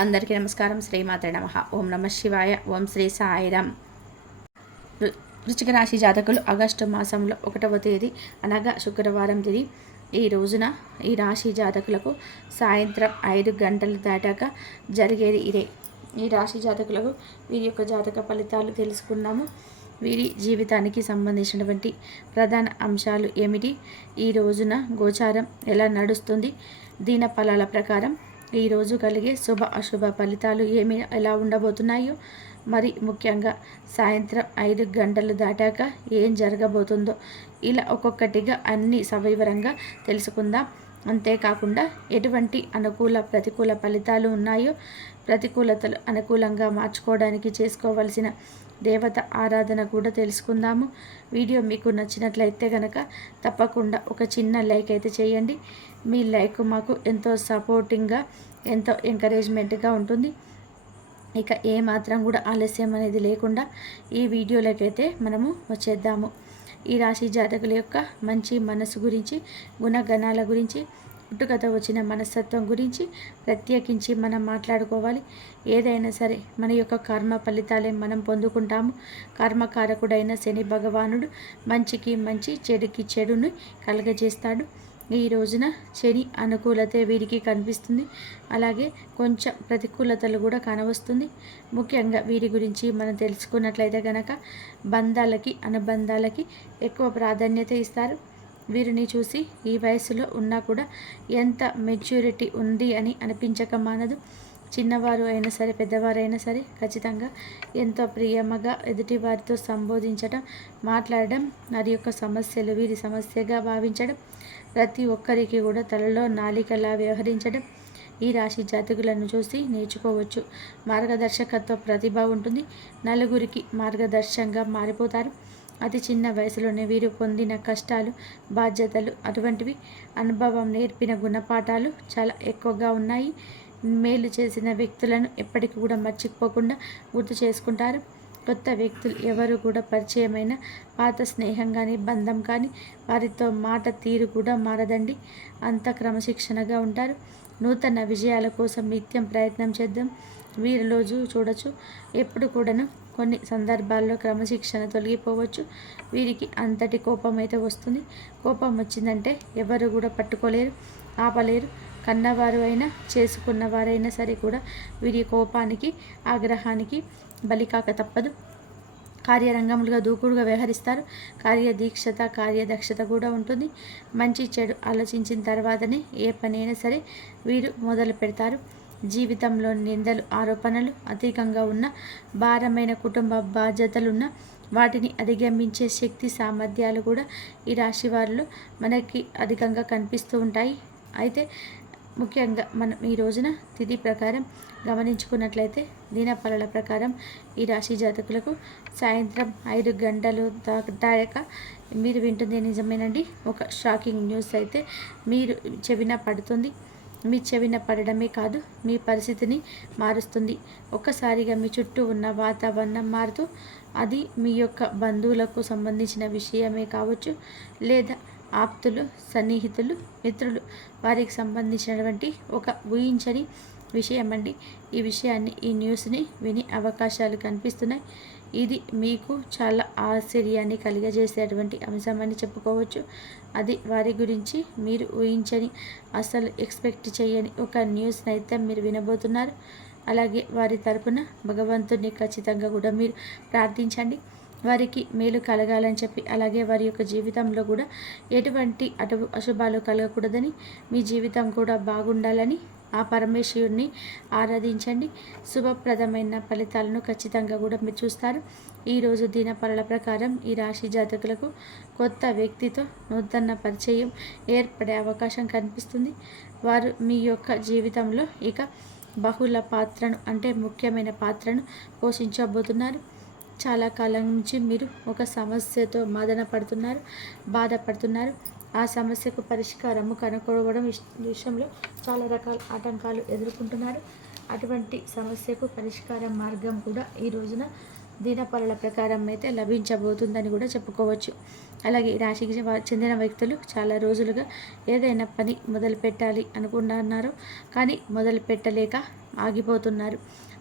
అందరికీ నమస్కారం. శ్రీమాతే నమః. ఓం నమ శివాయ. ఓం శ్రీ సాయిరామ్. వృశ్చిక రాశి జాతకులు ఆగస్టు మాసంలో 1వ తేదీ అనగా శుక్రవారం తేదీ ఈ రోజున ఈ రాశి జాతకులకు సాయంత్రం 5 గంటలు దాటాక జరిగేది ఇదే. ఈ రాశి జాతకులకు వీరి యొక్క జాతక ఫలితాలు తెలుసుకున్నాము. వీరి జీవితానికి సంబంధించినటువంటి ప్రధాన అంశాలు ఏమిటి, ఈ రోజున గోచారం ఎలా నడుస్తుంది, దీన ఫలాల ప్రకారం ఈరోజు కలిగే శుభ అశుభ ఫలితాలు ఎలా ఉండబోతున్నాయో, మరి ముఖ్యంగా సాయంత్రం 5 గంటలు దాటాక ఏం జరగబోతుందో ఇలా ఒక్కొక్కటిగా అన్ని సవివరంగా తెలుసుకుందాం. అంతేకాకుండా ఎటువంటి అనుకూల ప్రతికూల ఫలితాలు ఉన్నాయో, ప్రతికూలతలు అనుకూలంగా మార్చుకోవడానికి చేసుకోవలసిన దేవత ఆరాధన కూడా తెలుసుకుందాము. వీడియో మీకు నచ్చినట్లయితే కనుక తప్పకుండా ఒక చిన్న లైక్ అయితే చేయండి. మీ లైక్ మాకు ఎంతో సపోర్టింగ్గా, ఎంతో ఎంకరేజ్మెంట్గా ఉంటుంది. ఇక ఏమాత్రం కూడా ఆలస్యం అనేది లేకుండా ఈ వీడియోలకైతే మనము వచ్చేద్దాము. ఈ రాశి జాతకుల యొక్క మంచి మనసు గురించి, గుణగణాల గురించి, పుట్టుకతో వచ్చిన మనస్తత్వం గురించి ప్రత్యేకించి మనం మాట్లాడుకోవాలి. ఏదైనా సరే మన యొక్క కర్మ ఫలితాలే మనం పొందుకుంటాము. కర్మకారకుడైన శని భగవానుడు మంచికి మంచి, చెడుకి చెడుని కలగజేస్తాడు. ఈ రోజున శని అనుకూలతే వీరికి కనిపిస్తుంది, అలాగే కొంచెం ప్రతికూలతలు కూడా కనవస్తుంది. ముఖ్యంగా వీరి గురించి మనం తెలుసుకున్నట్లయితే కనుక బంధాలకి, అనుబంధాలకి ఎక్కువ ప్రాధాన్యత ఇస్తారు. వీరిని చూసి ఈ వయసులో ఉన్నా కూడా ఎంత మెచ్యూరిటీ ఉంది అని అనిపించక మానదు. చిన్నవారు అయినా సరే, పెద్దవారైనా సరే ఖచ్చితంగా ఎంతో ప్రియమగా ఎదుటి వారితో సంబోధించడం, మాట్లాడడం, వారి యొక్క సమస్యలు వీరి సమస్యగా భావించడం, ప్రతి ఒక్కరికి కూడా తలలో నాలికలా వ్యవహరించడం ఈ రాశి జాతకులను చూసి నేర్చుకోవచ్చు. మార్గదర్శకత్వ ప్రతిభ ఉంటుంది. నలుగురికి మార్గదర్శకంగా మారిపోతారు. అతి చిన్న వయసులోనే వీరు పొందిన కష్టాలు, బాధ్యతలు, అటువంటివి అనుభవం నేర్పిన గుణపాఠాలు చాలా ఎక్కువగా ఉన్నాయి. మేలు చేసిన వ్యక్తులను ఎప్పటికీ కూడా మర్చిపోకుండా గుర్తు చేసుకుంటారు. కొత్త వ్యక్తులు ఎవరు కూడా పరిచయమైన పాత స్నేహం కానీ, బంధం కానీ, వారితో మాట తీరు కూడా మారదండి. అంత క్రమశిక్షణగా ఉంటారు. నూతన విజయాల కోసం నిత్యం ప్రయత్నం చేద్దాం. వీరిలో చూడొచ్చు ఎప్పుడు కూడాను కొన్ని సందర్భాల్లో క్రమశిక్షణ తొలగిపోవచ్చు. వీరికి అంతటి కోపం అయితే వస్తుంది. కోపం వచ్చిందంటే ఎవరు కూడా పట్టుకోలేరు, ఆపలేరు. కన్నవారు అయినా, చేసుకున్న వారైనా సరే కూడా వీరి కోపానికి, ఆగ్రహానికి బలికాక తప్పదు. కార్యరంగములుగా దూకుడుగా వ్యవహరిస్తారు. కార్యదీక్షత, కార్యదక్షత కూడా ఉంటుంది. మంచి చెడు ఆలోచించిన తర్వాతనే ఏ పనైనా సరే వీరు మొదలు పెడతారు. జీవితంలో నిందలు, ఆరోపణలు అధికంగా ఉన్న, భారమైన కుటుంబ బాధ్యతలున్న, వాటిని అధిగమించే శక్తి సామర్థ్యాలు కూడా ఈ రాశి వారిలో మనకి అధికంగా కనిపిస్తూ ఉంటాయి. అయితే ముఖ్యంగా మనం ఈ రోజున తిథి ప్రకారం గమనించుకున్నట్లయితే, దినఫలాల ప్రకారం ఈ రాశి జాతకులకు సాయంత్రం 5 గంటలు దాటాక మీరు వింటుంది నిజమేనండి. ఒక షాకింగ్ న్యూస్ అయితే మీరు చెవిన పడుతుంది. మీ చెవిన పడడమే కాదు, మీ పరిస్థితిని మారుస్తుంది. ఒక్కసారిగా మీ చుట్టూ ఉన్న వాతావరణం మారుతూ, అది మీ యొక్క బంధువులకు సంబంధించిన విషయమే కావచ్చు, లేదా ఆప్తులు, సన్నిహితులు, మిత్రులు, వారికి సంబంధించినటువంటి ఒక ఊహించని విషయం అండి. ఈ విషయాన్ని, ఈ న్యూస్ని విని అవకాశాలు కనిపిస్తున్నాయి. ఇది మీకు చాలా ఆశ్చర్యాన్ని కలిగజేసేటువంటి అంశం అని చెప్పుకోవచ్చు. అది వారి గురించి మీరు ఊహించని, అసలు ఎక్స్పెక్ట్ చేయని ఒక న్యూస్ని అయితే మీరు వినబోతున్నారు. అలాగే వారి తరపున భగవంతుడిని ఖచ్చితంగా కూడా మీరు ప్రార్థించండి. వారికి మేలు కలగాలని చెప్పి, అలాగే వారి యొక్క జీవితంలో కూడా ఎటువంటి అశుభాలు కలగకూడదని, మీ జీవితం కూడా బాగుండాలని ఆ పరమేశ్వరుని ఆరాధించండి. శుభప్రదమైన ఫలితాలను ఖచ్చితంగా కూడా మీరు చూస్తారు. ఈరోజు దినఫలాల ప్రకారం ఈ రాశి జాతకులకు కొత్త వ్యక్తితో నూతన పరిచయం ఏర్పడే అవకాశం కనిపిస్తుంది. వారు మీ యొక్క జీవితంలో ఇక బహుళ పాత్రను, అంటే ముఖ్యమైన పాత్రను పోషించబోతున్నారు. చాలా కాలం నుంచి మీరు ఒక సమస్యతో బాధపడుతున్నారు. ఆ సమస్యకు పరిష్కారము కనుక్కోవడం విషయంలో చాలా రకాల ఆటంకాలు ఎదుర్కొంటున్నారు. అటువంటి సమస్యకు పరిష్కార మార్గం కూడా ఈ రోజున దినఫలాల ప్రకారం అయితే లభించబోతుందని కూడా చెప్పుకోవచ్చు. అలాగే ఈ రాశికి చెందిన వ్యక్తులు చాలా రోజులుగా ఏదైనా పని మొదలు పెట్టాలి అనుకుంటున్నారు, కానీ మొదలు పెట్టలేక ఆగిపోతున్నారు.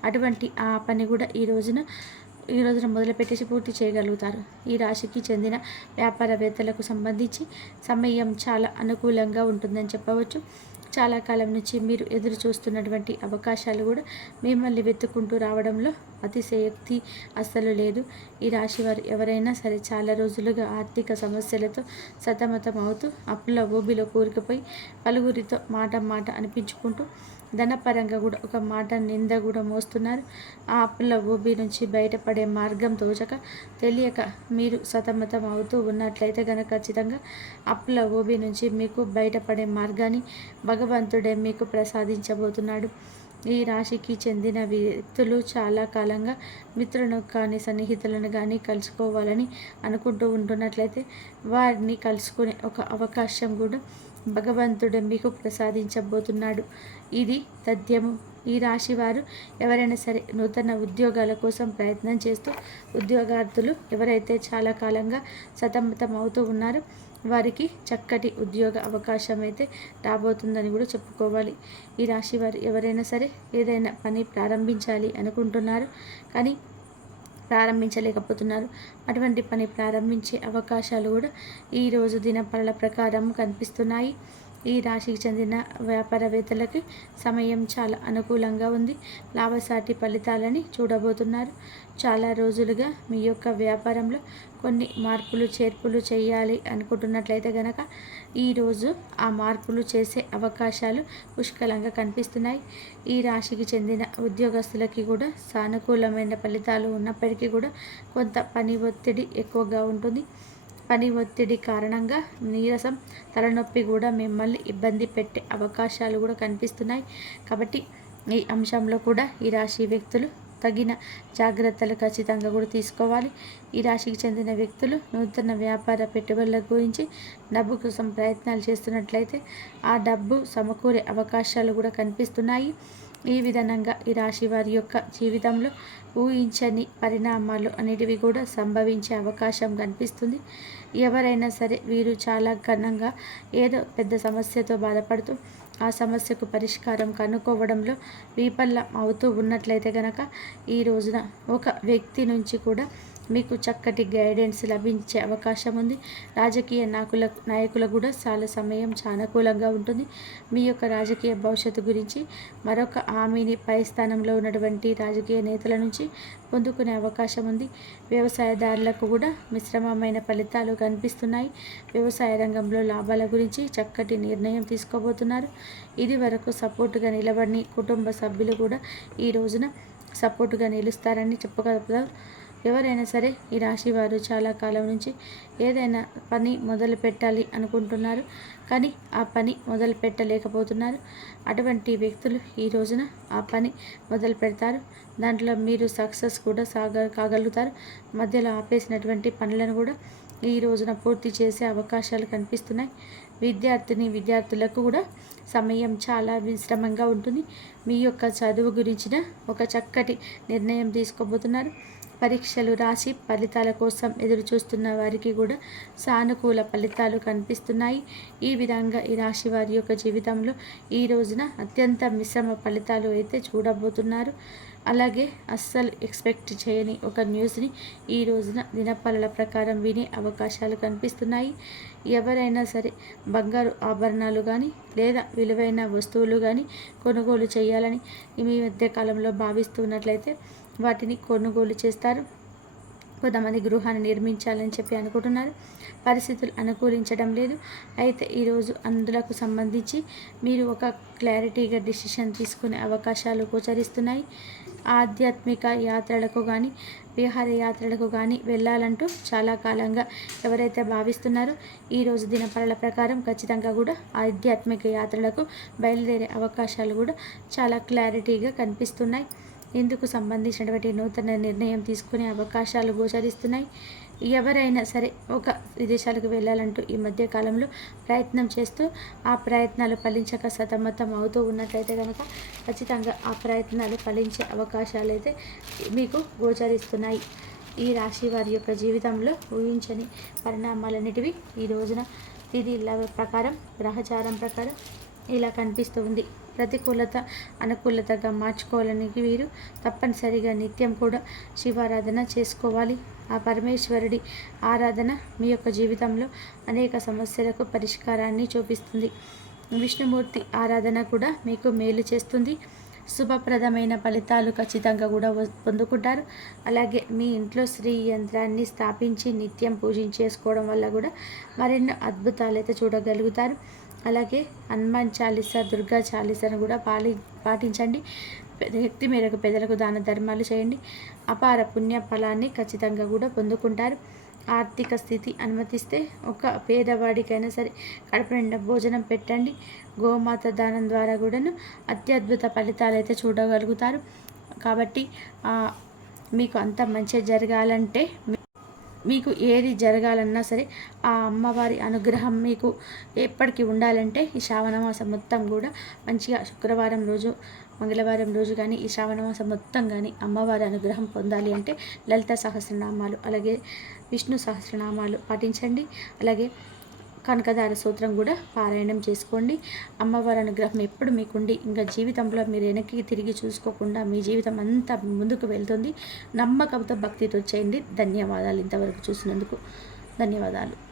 అటువంటి ఆ పని కూడా ఈ రోజున మొదలుపెట్టేసి పూర్తి చేయగలుగుతారు. ఈ రాశికి చెందిన వ్యాపారవేత్తలకు సంబంధించి సమయం చాలా అనుకూలంగా ఉంటుందని చెప్పవచ్చు. చాలా కాలం నుంచి మీరు ఎదురు చూస్తున్నటువంటి అవకాశాలు కూడా మిమ్మల్ని వెతుక్కుంటూ రావడంలో అతిశయోక్తి అస్సలు లేదు. ఈ రాశి వారు ఎవరైనా సరే చాలా రోజులుగా ఆర్థిక సమస్యలతో సతమతం అవుతూ అప్పుల ఊబిలో కూరుకుపోయి పలువురితో మాట అనిపించుకుంటూ ధనపరంగా కూడా ఒక మాట నింద కూడా మోస్తున్నారు. ఆ అప్పుల ఊబి నుంచి బయటపడే మార్గం తోచక తెలియక మీరు సతమతం అవుతూ ఉన్నట్లయితే కనుక ఖచ్చితంగా అప్పుల ఊబి నుంచి మీకు బయటపడే మార్గాన్ని భగవంతుడే మీకు ప్రసాదించబోతున్నాడు. ఈ రాశికి చెందిన వ్యక్తులు చాలా కాలంగా మిత్రులను కానీ సన్నిహితులను కానీ కలుసుకోవాలని అనుకుంటూ ఉంటున్నట్లయితే వారిని కలుసుకునే ఒక అవకాశం కూడా భగవంతుడు మీకు ప్రసాదించబోతున్నాడు. ఇది తథ్యము. ఈ రాశి వారు ఎవరైనా సరే నూతన ఉద్యోగాల కోసం ప్రయత్నం చేస్తూ ఉద్యోగార్థులు ఎవరైతే చాలా కాలంగా సతమతం అవుతూ ఉన్నారో వారికి చక్కటి ఉద్యోగ అవకాశం అయితే రాబోతుందని కూడా చెప్పుకోవాలి. ఈ రాశి వారు ఎవరైనా సరే ఏదైనా పని ప్రారంభించాలి అనుకుంటున్నారు, కానీ ప్రారంభించలేకపోతున్నారు. అటువంటి పని ప్రారంభించే అవకాశాలు కూడా ఈరోజు దినఫలాల ప్రకారం కనిపిస్తున్నాయి. ఈ రాశికి చెందిన వ్యాపారవేత్తలకి సమయం చాలా అనుకూలంగా ఉంది. లాభసాటి ఫలితాలని చూడబోతున్నారు. చాలా రోజులుగా మీ యొక్క వ్యాపారంలో కొన్ని మార్పులు చేర్పులు చేయాలి అనుకుంటున్నట్లయితే కనుక ఈరోజు ఆ మార్పులు చేసే అవకాశాలు పుష్కలంగా కనిపిస్తున్నాయి. ఈ రాశికి చెందిన ఉద్యోగస్తులకి కూడా సానుకూలమైన ఫలితాలు ఉన్నప్పటికీ కూడా కొంత పని ఒత్తిడి ఎక్కువగా ఉంటుంది. పని ఒత్తిడి కారణంగా నీరసం, తలనొప్పి కూడా మిమ్మల్ని ఇబ్బంది పెట్టే అవకాశాలు కూడా కనిపిస్తున్నాయి. కాబట్టి ఈ అంశంలో కూడా ఈ రాశి వ్యక్తులు తగిన జాగ్రత్తలు ఖచ్చితంగా కూడా తీసుకోవాలి. ఈ రాశికి చెందిన వ్యక్తులు నూతన వ్యాపార పెట్టుబడుల గురించి డబ్బు కోసం ప్రయత్నాలు చేస్తున్నట్లయితే ఆ డబ్బు సమకూరే అవకాశాలు కూడా కనిపిస్తున్నాయి. ఈ విధంగా ఈ రాశి వారి యొక్క జీవితంలో ఊహించని పరిణామాలు అనేటివి కూడా సంభవించే అవకాశం కనిపిస్తుంది. ఎవరైనా సరే వీరు చాలా ఘనంగా ఏదో పెద్ద సమస్యతో బాధపడుతూ ఆ సమస్యకు పరిష్కారం కనుక్కోవడంలో విఫలం అవుతూ ఉన్నట్లయితే కనుక ఈ రోజున ఒక వ్యక్తి నుంచి కూడా మీకు చక్కటి గైడెన్స్ లభించే అవకాశం ఉంది. రాజకీయ నాయకులకు కూడా చాలా సమయం సానుకూలంగా ఉంటుంది. మీ యొక్క రాజకీయ భవిష్యత్తు గురించి మరొక హామీని పై స్థానంలో ఉన్నటువంటి రాజకీయ నేతల నుంచి పొందుకునే అవకాశం ఉంది. వ్యవసాయదారులకు కూడా మిశ్రమమైన ఫలితాలు కనిపిస్తున్నాయి. వ్యవసాయ రంగంలో లాభాల గురించి చక్కటి నిర్ణయం తీసుకోబోతున్నారు. ఇది వరకు సపోర్టుగా నిలబడిన కుటుంబ సభ్యులు కూడా ఈ రోజున సపోర్టుగా నిలుస్తారని చెప్పగలుగుతారు. ఎవరైనా సరే ఈ రాశి వారు చాలా కాలం నుంచి ఏదైనా పని మొదలు పెట్టాలి అనుకుంటున్నారు, కానీ ఆ పని మొదలు పెట్టలేకపోతున్నారు. అటువంటి వ్యక్తులు ఈ రోజున ఆ పని మొదలు పెడతారు. దాంట్లో మీరు సక్సెస్ కూడా కాగలుగుతారు. మధ్యలో ఆపేసినటువంటి పనులను కూడా ఈ రోజున పూర్తి చేసే అవకాశాలు కనిపిస్తున్నాయి. విద్యార్థులకు కూడా సమయం చాలా విశ్రమంగా ఉంటుంది. మీ యొక్క చదువు గురించిన ఒక చక్కటి నిర్ణయం తీసుకోబోతున్నారు. పరీక్షలు రాసి ఫలితాల కోసం ఎదురు చూస్తున్న వారికి కూడా సానుకూల ఫలితాలు కనిపిస్తున్నాయి. ఈ విధంగా ఈ రాశి వారి యొక్క జీవితంలో ఈ రోజున అత్యంత మిశ్రమ ఫలితాలు అయితే చూడబోతున్నారు. అలాగే అస్సలు ఎక్స్పెక్ట్ చేయని ఒక న్యూస్ని ఈ రోజున దినఫలాల ప్రకారం వినే అవకాశాలు కనిపిస్తున్నాయి. ఎవరైనా సరే బంగారు ఆభరణాలు కానీ లేదా విలువైన వస్తువులు కానీ కొనుగోలు చేయాలని ఈ మధ్య కాలంలో భావిస్తున్నట్లయితే వాటిని కొనుగోలు చేస్తారు. కొంతమంది గృహాన్ని నిర్మించాలని చెప్పి అనుకుంటున్నారు. పరిస్థితులు అనుకూలించడం లేదు. అయితే ఈరోజు అందులకు సంబంధించి మీరు ఒక క్లారిటీగా డిసిషన్ తీసుకునే అవకాశాలు గోచరిస్తున్నాయి. ఆధ్యాత్మిక యాత్రలకు కానీ విహారయాత్రలకు కానీ వెళ్ళాలంటూ చాలా కాలంగా ఎవరైతే భావిస్తున్నారో ఈరోజు దినఫలాల ప్రకారం ఖచ్చితంగా కూడా ఆధ్యాత్మిక యాత్రలకు బయలుదేరే అవకాశాలు కూడా చాలా క్లారిటీగా కనిపిస్తున్నాయి. ఇందుకు సంబంధించినటువంటి నూతన నిర్ణయం తీసుకునే అవకాశాలు గోచరిస్తున్నాయి. ఎవరైనా సరే ఒక విదేశాలకు వెళ్ళాలంటూ ఈ మధ్య కాలంలో ప్రయత్నం చేస్తూ ఆ ప్రయత్నాలు ఫలించక సతమతం అవుతూ ఉన్నట్లయితే కనుక ఖచ్చితంగా ఆ ప్రయత్నాలు ఫలించే అవకాశాలు అయితే మీకు గోచరిస్తున్నాయి. ఈ రాశి వారి యొక్క జీవితంలో ఊహించని పరిణామాలన్నిటివి ఈ రోజున తిథి ప్రకారం గ్రహచారం ప్రకారం ఇలా కనిపిస్తూ ఉంది. ప్రతికూలత అనుకూలతగా మార్చుకోవాలని వీరు తప్పనిసరిగా నిత్యం కూడా శివారాధన చేసుకోవాలి. ఆ పరమేశ్వరుడి ఆరాధన మీ యొక్క జీవితంలో అనేక సమస్యలకు పరిష్కారాన్ని చూపిస్తుంది. విష్ణుమూర్తి ఆరాధన కూడా మీకు మేలు చేస్తుంది. శుభప్రదమైన ఫలితాలు ఖచ్చితంగా కూడా పొందుకుంటారు. అలాగే మీ ఇంట్లో శ్రీ యంత్రాన్ని స్థాపించి నిత్యం పూజించేసుకోవడం వల్ల కూడా మరెన్నో అద్భుతాలు అయితే చూడగలుగుతారు. అలాగే హనుమాన్ చాలీసా, దుర్గా చాలీసాను కూడా పాటించండి. శక్తి మేరకు పెద్దలకు దాన ధర్మాలు చేయండి. అపార పుణ్య ఫలాన్ని ఖచ్చితంగా కూడా పొందుకుంటారు. ఆర్థిక స్థితి అనుమతిస్తే ఒక పేదవాడికైనా సరే కడుపు నిండా భోజనం పెట్టండి. గోమాత దానం ద్వారా కూడాను అత్యద్భుత ఫలితాలు అయితే చూడగలుగుతారు. కాబట్టి మీకు అంత మంచి జరగాలంటే మీకు ఏది జరగాలన్నా సరే ఆ అమ్మవారి అనుగ్రహం మీకు ఎప్పటికీ ఉండాలంటే ఈ శ్రావణ మాసం మొత్తం కూడా మంచిగా శుక్రవారం రోజు, మంగళవారం రోజు కానీ ఈ శ్రావణ మాసం మొత్తం కానీ అమ్మవారి అనుగ్రహం పొందాలి అంటే లలిత సహస్రనామాలు అలాగే విష్ణు సహస్రనామాలు పాటించండి. అలాగే కనకదార సూత్రం కూడా పారాయణం చేసుకోండి. అమ్మవారి అనుగ్రహం ఎప్పుడు మీకుండి ఇంకా జీవితంలో మీరు వెనక్కి తిరిగి చూసుకోకుండా మీ జీవితం అంతా ముందుకు వెళ్తుంది. నమ్మకంతో భక్తితో చేయండి. ధన్యవాదాలు. ఇంతవరకు చూసినందుకు ధన్యవాదాలు.